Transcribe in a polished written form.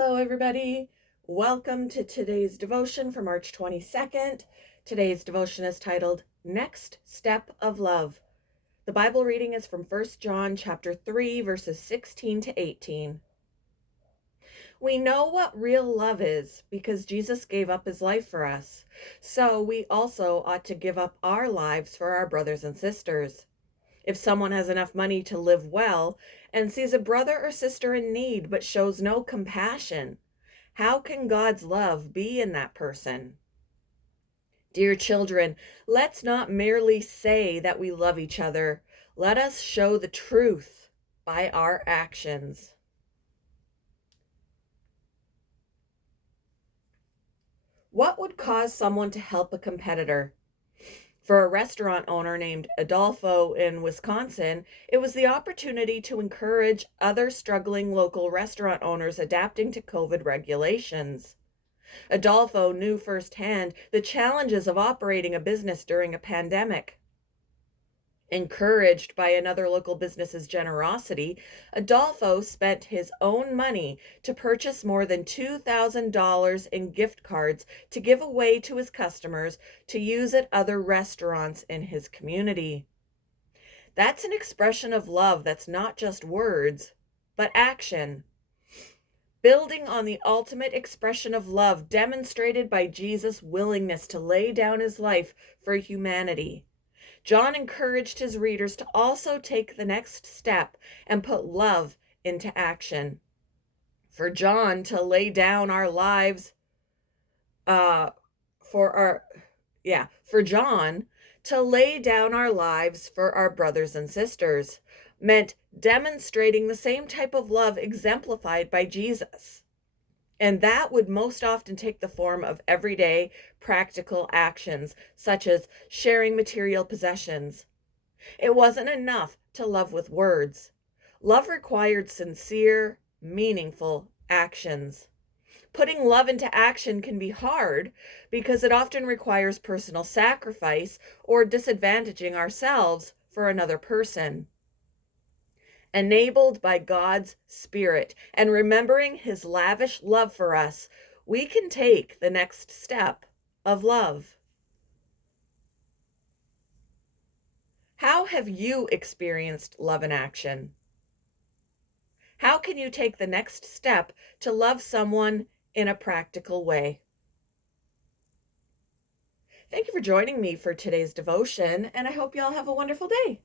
Hello, everybody. Welcome to today's devotion for March 22nd. Today's devotion is titled Next Step of Love. The Bible reading is from 1 John chapter 3, verses 16 to 18. We know what real love is because Jesus gave up his life for us. So we also ought to give up our lives for our brothers and sisters. If someone has enough money to live well and sees a brother or sister in need but shows no compassion, how can God's love be in that person? Dear children, let's not merely say that we love each other. Let us show the truth by our actions. What would cause someone to help a competitor? For a restaurant owner named Adolfo in Wisconsin, it was the opportunity to encourage other struggling local restaurant owners adapting to COVID regulations. Adolfo knew firsthand the challenges of operating a business during a pandemic. Encouraged by another local business's generosity, Adolfo spent his own money to purchase more than $2,000 in gift cards to give away to his customers to use at other restaurants in his community. That's an expression of love that's not just words, but action. Building on the ultimate expression of love demonstrated by Jesus' willingness to lay down his life for humanity, John encouraged his readers to also take the next step and put love into action. For John to lay down our lives, for John to lay down our lives for our brothers and sisters meant demonstrating the same type of love exemplified by Jesus. And that would most often take the form of everyday practical actions, such as sharing material possessions. It wasn't enough to love with words. Love required sincere, meaningful actions. Putting love into action can be hard because it often requires personal sacrifice or disadvantaging ourselves for another person. Enabled by God's Spirit and remembering his lavish love for us, we can take the next step of love. How have you experienced love in action? How can you take the next step to love someone in a practical way? Thank you for joining me for today's devotion, and I hope you all have a wonderful day.